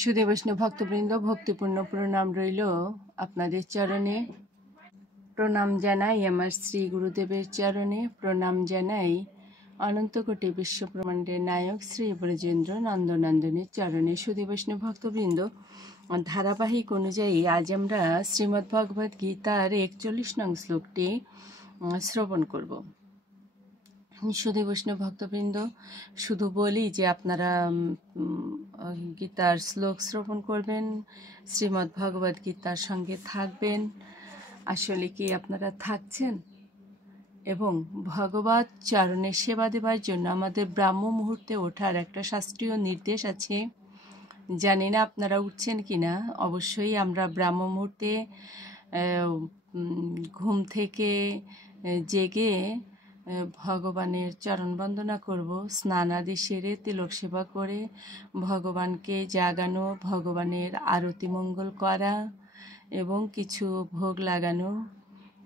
সুধী বৈষ্ণব ভক্তবৃন্দ, ভক্তিপূর্ণ প্রণাম রইল আপনাদের চরণে। প্রণাম জানাই আমার শ্রী গুরুদেবের চরণে। প্রণাম জানাই অনন্তকোটি বিশ্বব্রহ্মাণ্ডের নায়ক শ্রী ব্রজেন্দ্র নন্দনন্দনের চরণে। সুধী বৈষ্ণব ভক্তবৃন্দ, ধারাবাহিক অনুযায়ী আজ আমরা শ্রীমদ্ ভগবদ্ গীতার 41 নং শ্লোকটি শ্রবণ করব। সুধী বৈষ্ণব ভক্তবৃন্দ, শুধু বলি যে আপনারা গীতার শ্লোক শ্রবণ করবেন, শ্রীমদ্ ভগবদ্ গীতার সঙ্গে থাকবেন। আসলে কি আপনারা থাকছেন? এবং ভগবৎ চরণে সেবা দেবার জন্য আমাদের ব্রাহ্ম মুহূর্তে ওঠার একটা শাস্ত্রীয় নির্দেশ আছে। জানি না আপনারা উঠছেন কি না। অবশ্যই আমরা ব্রাহ্ম মুহূর্তে ঘুম থেকে জেগে ভগবানের চরণ বন্দনা করব, স্নানাদি সেরে তিলক সেবা করে ভগবানকে জাগানো, ভগবানের আরতি মঙ্গল করা এবং কিছু ভোগ লাগানো,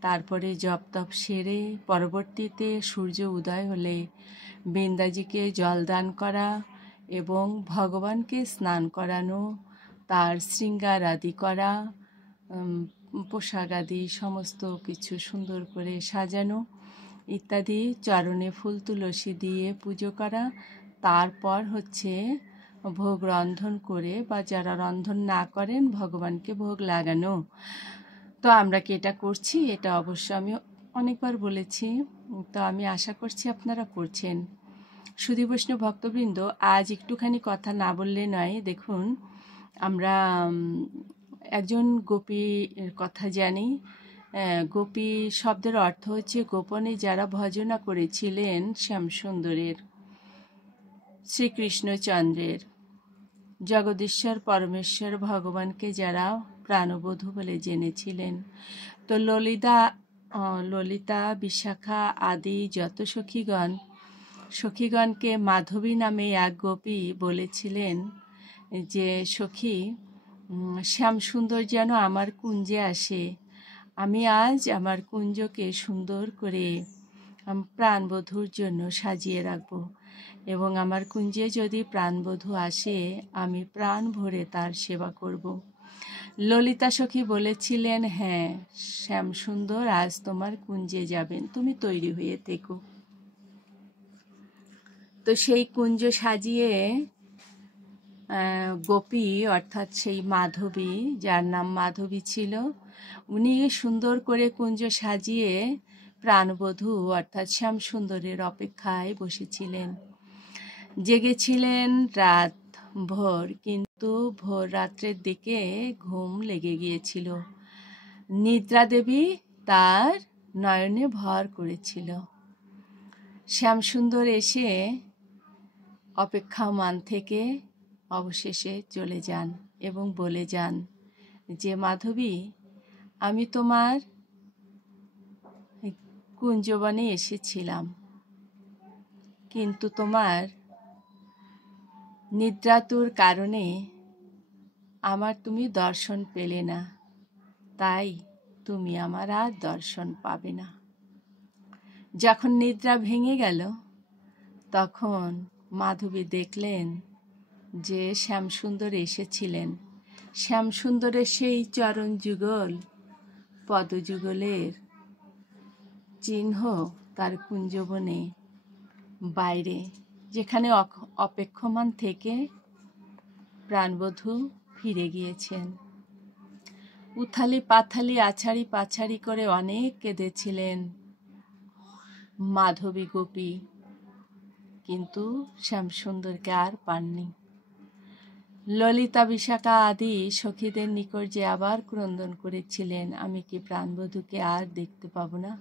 তারপরে জপ তপ সেরে পরবর্তীতে সূর্য উদয় হলে বৃন্দাজিকে জল দান করা এবং ভগবানকে স্নান করানো, তার শৃঙ্গার আদি করা, পোশাক আদি সমস্ত কিছু সুন্দর করে সাজানো ইত্যাদি, চরণে ফুল তুলসী দিয়ে পুজো করা। তারপর হচ্ছে ভোগ রন্ধন করে বা যারা রন্ধন না করেন ভগবানকে ভোগ লাগানো। তো আমরা কি এটা করছি? এটা অবশ্য আমি অনেকবার বলেছি, তো আমি আশা করছি আপনারা করছেন। সুধী বৈষ্ণব ভক্তবৃন্দ, আজ একটুখানি কথা না বললে নয়। দেখুন, আমরা একজন গোপীর কথা জানি। গোপী শব্দের অর্থ হচ্ছে গোপনে যারা ভজনা করেছিলেন শ্যামসুন্দরের, শ্রীকৃষ্ণচন্দ্রের, জগদীশ্বর পরমেশ্বর ভগবানকে যারা প্রাণবধূ বলে জেনেছিলেন। তো ললিতা, বিশাখা আদি যত সখীগণকে মাধবী নামে এক গোপী বলেছিলেন যে, সখী, শ্যামসুন্দর যেন আমার কুঞ্জে আসে। আমি আজ আমার কুঞ্জকে সুন্দর করে প্রাণবধূর জন্য সাজিয়ে রাখব এবং আমার কুঞ্জে যদি প্রাণবধূ আসে আমি প্রাণ ভরে তার সেবা করব। ললিতা সখী বলেছিলেন, হ্যাঁ, শ্যামসুন্দর আজ তোমার কুঞ্জে যাবেন, তুমি তৈরি হয়ে থেকো। তো সেই কুঞ্জ সাজিয়ে গোপী অর্থাৎ সেই মাধবী, যার নাম মাধবী ছিল, উনি সুন্দর করে কুঞ্জ সাজিয়ে প্রাণবধূ অর্থাৎ শ্যামসুন্দরের অপেক্ষায় বসেছিলেন। জেগেছিলেন রাত ভোর, কিন্তু ভোর রাত্রের দিকে ঘুম লেগে গিয়েছিল। নিদ্রা দেবী তার নয়নে ভর করেছিল। শ্যামসুন্দর এসে অপেক্ষামান থেকে অবশেষে চলে যান এবং বলে যান যে, মাধবী, আমি তোমার কুঞ্জবনে এসেছিলাম, কিন্তু তোমার নিদ্রাতুর কারণে আমার তুমি দর্শন পেলে না, তাই তুমি আমার আর দর্শন পাবে না। যখন নিদ্রা ভেঙে গেল তখন মাধবী দেখলেন যে শ্যামসুন্দর এসেছিলেন। শ্যামসুন্দরের সেই চরণ যুগল, পদযুগলের চিহ্ন তার কুঞ্জবনে বাইরে, যেখানে অপেক্ষমান থেকে প্রাণবধূ ফিরে গিয়েছেন। উথালি পাথালি আছাড়ি পাছাড়ি করে অনেক কেঁদেছিলেন মাধবী গোপী, কিন্তু শ্যামসুন্দরকে আর পাননি। ললিতা, বিশাখা আদি সখীদের নিকট যে আবার ক্রন্দন করেছিলেন, আমি কি প্রাণবধূকে আর দেখতে পাবো না?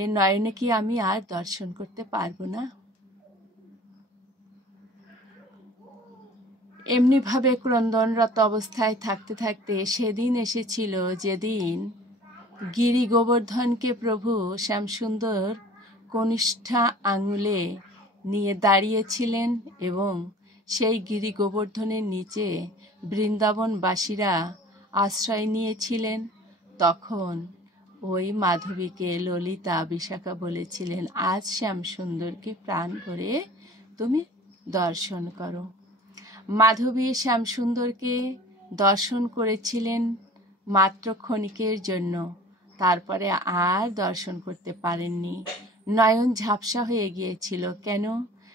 এর নয়নে কি আমি আর দর্শন করতে পারবো না? এমনিভাবে ক্রন্দনরত অবস্থায় থাকতে থাকতে সেদিন এসেছিল যেদিন গিরি গোবর্ধনকে প্রভু শ্যামসুন্দর কনিষ্ঠা আঙুলে নিয়ে দাঁড়িয়েছিলেন এবং সেই গিরি গোবর্ধনের নিচে বৃন্দাবনবাসীরা আশ্রয় নিয়েছিলেন। তখন ওই মাধবীকে ললিতা, বিশাখা বলেছিলেন, আজ শ্যামসুন্দরকে প্রাণ ভরে তুমি দর্শন করো। মাধবী শ্যামসুন্দরকে দর্শন করেছিলেন মাত্র ক্ষণিকের জন্য, তারপরে আর দর্শন করতে পারেননি। নয়ন ঝাপসা হয়ে গিয়েছিল। কেন?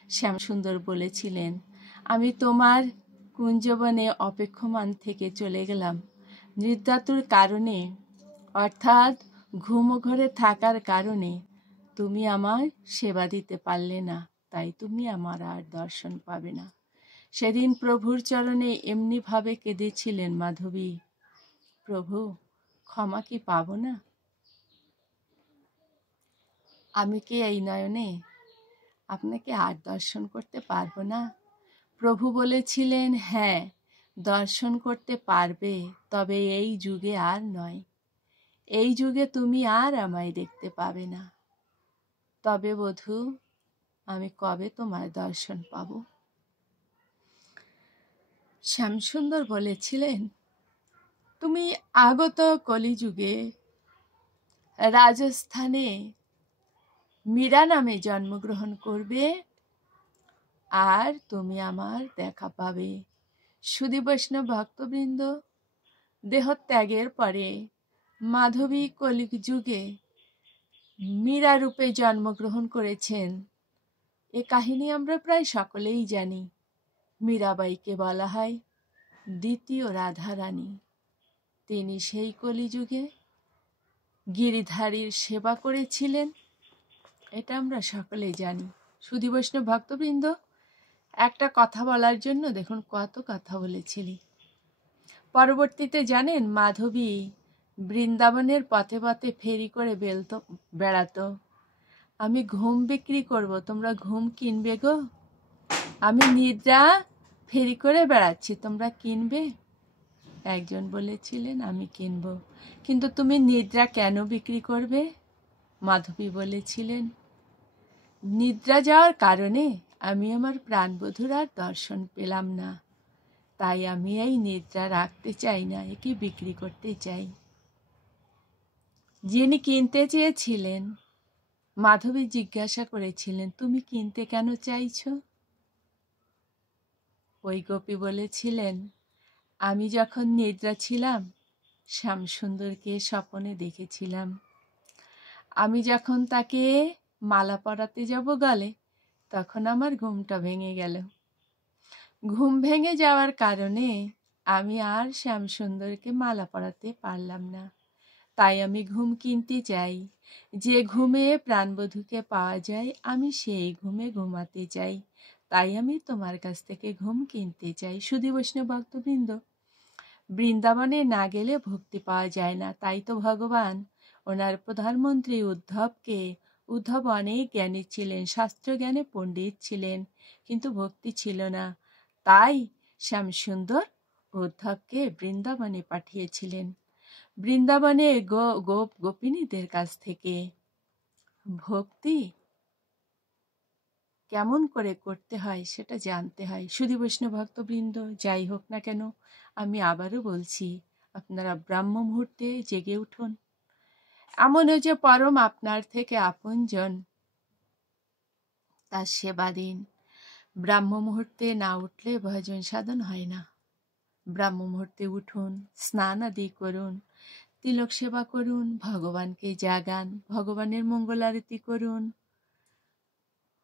শ্যামসুন্দর বলেছিলেন, আমি তোমার কুঞ্জবনে অপেক্ষমান থেকে চলে গেলাম। নিদ্রাতুর কারণে, অর্থাৎ ঘুমঘরে থাকার কারণে তুমি আমার সেবা দিতে পারলে না, তাই তুমি আমার আর দর্শন পাবে না। সেদিন প্রভুর চরণে এমনিভাবে কেঁদেছিলেন মাধবী, প্রভু ক্ষমা কি পাবো না? আমি কি এই নয়নে আপনাকে আর দর্শন করতে পারবো না? প্রভু বলেছিলেন, হ্যাঁ দর্শন করতে পারবে, তবে এই যুগে আর নয়। এই যুগে তুমি আর আমায় দেখতে পাবে না। তবে বধূ, আমি কবে তোমার দর্শন পাব? শ্যামসুন্দর বলেছিলেন, তুমি আগত কলিযুগে রাজস্থানে মীরা নামে জন্মগ্রহণ করবে, আর তুমি আমার দেখা পাবে। সুধী বৈষ্ণব ভক্তবৃন্দ, দেহত্যাগের পরে মাধবী কলির যুগে মীরা রূপে জন্মগ্রহণ করেছেন। এ কাহিনী আমরা প্রায় সকলেই জানি। মীরাবাইকে বলা হয় দ্বিতীয় রাধারানী। তিনি সেই কলিযুগে গিরিধারীর সেবা করেছিলেন, এটা আমরা সকলেই জানি। সুধী বৈষ্ণব ভক্তবৃন্দ, একটা কথা বলার জন্য দেখুন কত কথা বলেছিলি। পরবর্তীতে জানেন, মাধবী বৃন্দাবনের পথে পথে ফেরি করে বেড়াতো। আমি ঘুম বিক্রি করব, তোমরা ঘুম কিনবে গো? আমি নিদ্রা ফেরি করে বেড়াচ্ছি, তোমরা কিনবে? একজন বলেছিলেন, আমি কিনব। কিন্তু তুমি নিদ্রা কেন বিক্রি করবে? মাধবী বলেছিলেন, নিদ্রা যাওয়ার কারণে আমি আমার প্রাণবধূর আর দর্শন পেলাম না, তাই আমি এই নিদ্রা রাখতে চাই না, একে বিক্রি করতে চাই। যিনি কিনতে চেয়েছিলেন, মাধবী জিজ্ঞাসা করেছিলেন, তুমি কিনতে কেন চাইছো? ওই গোপী বলেছিলেন, আমি যখন নিদ্রা ছিলাম শ্যামসুন্দরকে স্বপ্নে দেখেছিলাম। আমি যখন তাকে মালা পরাতে যাব গলে, তখন আমার ঘুমটা ভেঙে গেল। ঘুম ভেঙে যাওয়ার কারণে আমি আর শ্যামসুন্দরকে মালা পরাতে পারলাম না, তাই আমি ঘুম কিনতে চাই। যে ঘুমে প্রাণবধূকে পাওয়া যায়, আমি সেই ঘুমে ঘুমাতে চাই, তাই আমি তোমার কাছ থেকে ঘুম কিনতে চাই। সুধী বৈষ্ণব ভক্তবৃন্দ, বৃন্দাবনে না গেলে ভক্তি পাওয়া যায় না, তাই তো ভগবান ওনার প্রধানমন্ত্রী উদ্ধব অনেক জ্ঞানী ছিলেন, শাস্ত্র জ্ঞানে পণ্ডিত ছিলেন, কিন্তু ভক্তি ছিল না। তাই শ্যামসুন্দর উদ্ধবকে বৃন্দাবনে পাঠিয়েছিলেন। বৃন্দাবনে গোপিনীদের কাছ থেকে ভক্তি কেমন করে করতে হয় সেটা জানতে হয়। সুধী বৈষ্ণব ভক্তবৃন্দ, যাই হোক না কেন, আমি আবারও বলছি, আপনারা ব্রাহ্ম মুহূর্তে জেগে উঠুন। এমনও যে পরম আপনার থেকে আপনজন, তার সেবা দিন। ব্রাহ্ম মুহূর্তে না উঠলে ভজন সাধন হয় না। ব্রাহ্ম মুহূর্তে উঠুন, স্নান আদি করুন, তিলক সেবা করুন, ভগবানকে জাগান, ভগবানের মঙ্গল আরতি করুন,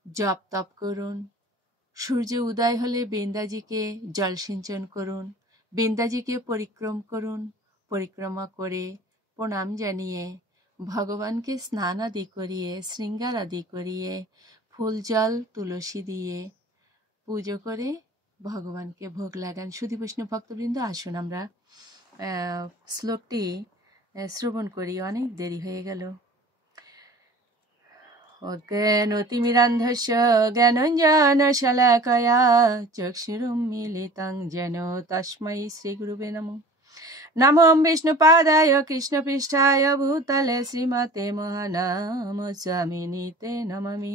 জপ তপ করুন। সূর্য উদয় হলে বৃন্দাজিকে জল সিঞ্চন করুন, বৃন্দাজিকে পরিক্রমা করে প্রণাম জানিয়ে ভগবানকে স্নান আদি করিয়ে, শৃঙ্গার আদি করিয়ে, ফুল জল তুলসী দিয়ে পুজো করে ভগবানকে ভোগ লাগান। সুধী বৈষ্ণব ভক্তবৃন্দ, আসুন আমরা শ্লোকটি শ্রবণ করি, অনেক দেরি হয়ে গেল। অজ্ঞানতিমিরান্ধস্য জ্ঞানাঞ্জনশলাকয়া চক্ষুरुन्मीलितं येन तस्मै श्रीगुरुवे नमः। नमो विष्णुपादाय कृष्णपृष्ठाय भूतले श्रीमते महानामस्वामिनीते नमामि।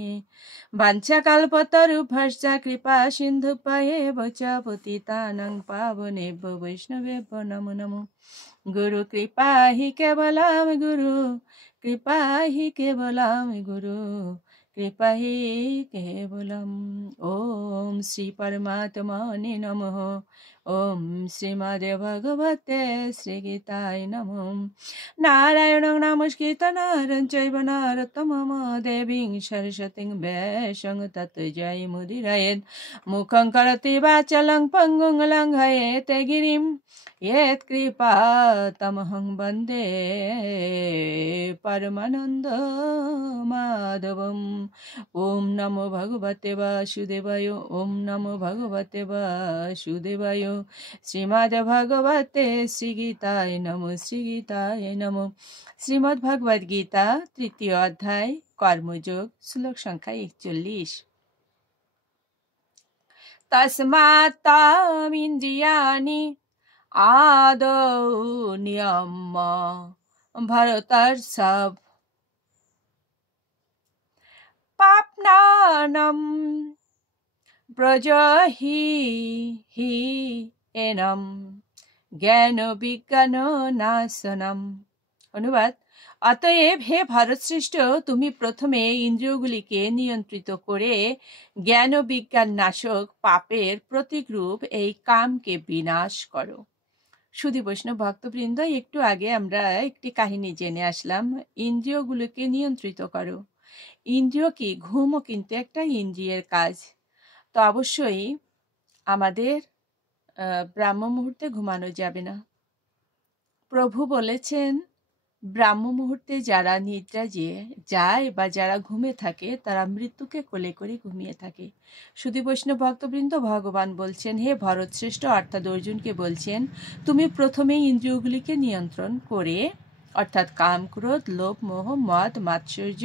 वाञ्छाकल्पतरुभ्यश्च कृपा सिन्धुभ्येव च पतितानां पावनेभ्यो वैष्णवेभ्यो नमो नमः। गुरु कृपा हि केवलं गुरु कृपा हि केवलं गुरु कृपा हि केवलम्। ॐ श्री परमात्मने नमः। ॐ श्रीमद्भगवते श्रीगीताय नमः। नारायणं नमस्कृत्य नरं चैव नरोत्तमं देवीं सरस्वतीं व्यासं ततो जयमुदीरयेत्। मुखं करोति वाचालं पङ्गुं लङ्घयेत् गिरिं यत्कृपातमहं वन्दे परमानन्द माधवम्। ॐ नमो भगवते वासुदेवाय। ॐ नमो भगवते वासुदेवाय। श्रीमद्भगवते श्रीगीताय नमो श्रीगीताय नमो। শ্রীমদ্ গীতা তৃতীয় অধ্যায় কর্মযোগ শ্লোক সংখ্যা 41। তস্মাৎ তামিন্দ্রিয়াণি আদৌ নিয়ম্য ভরতর্ষভ পাপ্নানম ব্রজহি হি এনম জ্ঞান বিজ্ঞান নাশনম। অনুবাদ: অতএব হে ভারতশ্রেষ্ঠ, তুমি প্রথমে ইন্দ্রিয়গুলিকে নিয়ন্ত্রিত করে জ্ঞান ও বিজ্ঞান নাশক পাপের প্রতীকরূপ এই কামকে বিনাশ করো। সুধী বৈষ্ণব ভক্তবৃন্দ, একটু আগে আমরা একটি কাহিনী জেনে আসলাম, ইন্দ্রিয়গুলোকে নিয়ন্ত্রিত করো। ইন্দ্রিয় কি? ঘুমও কিন্তু একটা ইন্দ্রিয়ের কাজ। তো অবশ্যই আমাদের ব্রাহ্ম মুহূর্তে ঘুমানো যাবে না। প্রভু বলেছেন, ব্রাহ্ম মুহূর্তে যারা নিদ্রা যায় বা যারা ঘুমে থাকে তারা মৃত্যুকে কোলে করে ঘুমিয়ে থাকে। সুধী বৈষ্ণব ভক্তবৃন্দ, ভগবান বলছেন, হে ভরতশ্রেষ্ঠ অর্থাৎ অর্জুনকে বলছেন, তুমি প্রথমে ইন্দ্রিয়গুলিকে নিয়ন্ত্রণ করে অর্থাৎ কাম, ক্রোধ, লোভ, মোহ, মদ, মাৎসর্য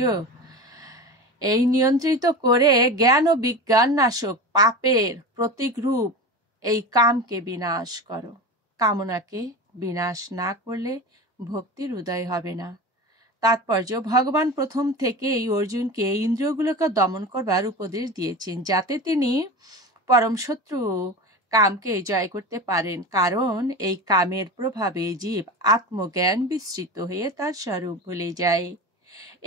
এই নিয়ন্ত্রিত করে জ্ঞান ও বিজ্ঞান নাশক পাপের প্রতীক রূপ এই কামকে বিনাশ করো। কামনাকে বিনাশ না করলে ভক্তির উদয় হবে না। তাৎপর্য: ভগবান প্রথম থেকেই অর্জুনকে ইন্দ্রিয়গুলোকে দমন করবার উপদেশ দিয়েছেন, যাতে তিনি পরম শত্রু কামকে জয় করতে পারেন। কারণ এই কামের প্রভাবে জীব আত্মজ্ঞান বিস্মৃত হয়ে তার স্বরূপ ভুলে যায়।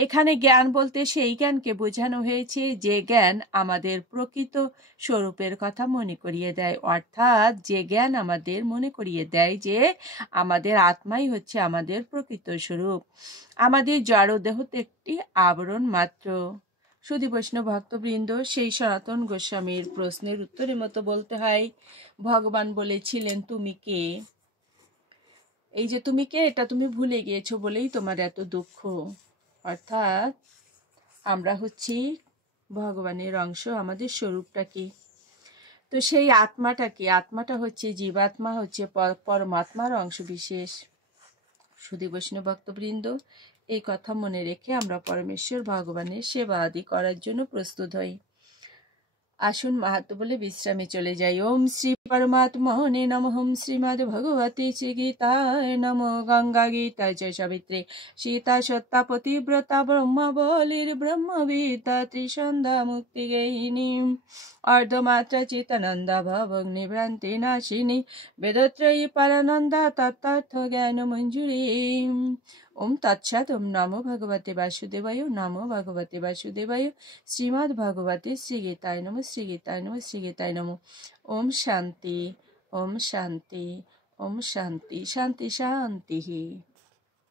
এখানে জ্ঞান বলতে সেই জ্ঞানকে বোঝানো হয়েছে যে জ্ঞান আমাদের প্রকৃত স্বরূপের কথা মনে করিয়ে দেয়, অর্থাৎ যে জ্ঞান আমাদের মনে করিয়ে দেয় যে আমাদের আত্মাই হচ্ছে আমাদের প্রকৃত স্বরূপ, আমাদের জড় দেহ তো একটি আবরণ মাত্র। সুধী বৈষ্ণব ভক্তবৃন্দ, সেই সনাতন গোস্বামীর প্রশ্নের উত্তরের মতো বলতে হয়, ভগবান বলেছিলেন, তুমি কে? এই যে তুমি কে, এটা তুমি ভুলে গিয়েছো বলেই তোমার এত দুঃখ। অর্থাৎ আমরা হচ্ছি ভগবানের অংশ। আমাদের স্বরূপটা কি? তো সেই আত্মাটা কি? আত্মাটা হচ্ছে জীবাত্মা, হচ্ছে পরমাত্মার অংশ বিশেষ। সুধী বৈষ্ণব ভক্তবৃন্দ, এই কথা মনে রেখে আমরা পরমেশ্বর ভগবানের সেবা আদি করার জন্য প্রস্তুত হই। আসুন মাহাত্ম্য বলে বিশ্রামে চলে যাই। ওম শ্রী পরমাত্মনে নমঃ। শ্রীমদ্ ভগবতে শ্রীগীতায় নমঃ। গঙ্গা গীতায় চ সাবিত্রী সীতা সত্তা পতিব্রতা ব্রহ্মাবলীর ব্রহ্মবিদ্যা ত্রিসন্ধ্যা মুক্তি গেহিনী অর্ধমাত্রা চিতানন্দা ভবগ্নিভ্রান্তি নাশিনী বেদত্রয়ী পরানন্দা তত্ত্বার্থ জ্ঞান মঞ্জুরি। ওম তৎসৎ। ওম নমো ভগবতে বাসুদেবায়। নমো ভগবতে বাসুদেবায়। শ্রীমদ্ ভগবতে শ্রীগীতায় নমঃ। শ্রীগীতায় নমঃ। শ্রীগীতায় নমঃ। ওম শান্তি। ওম শান্তি। ওম শান্তি। শান্তি শান্তি।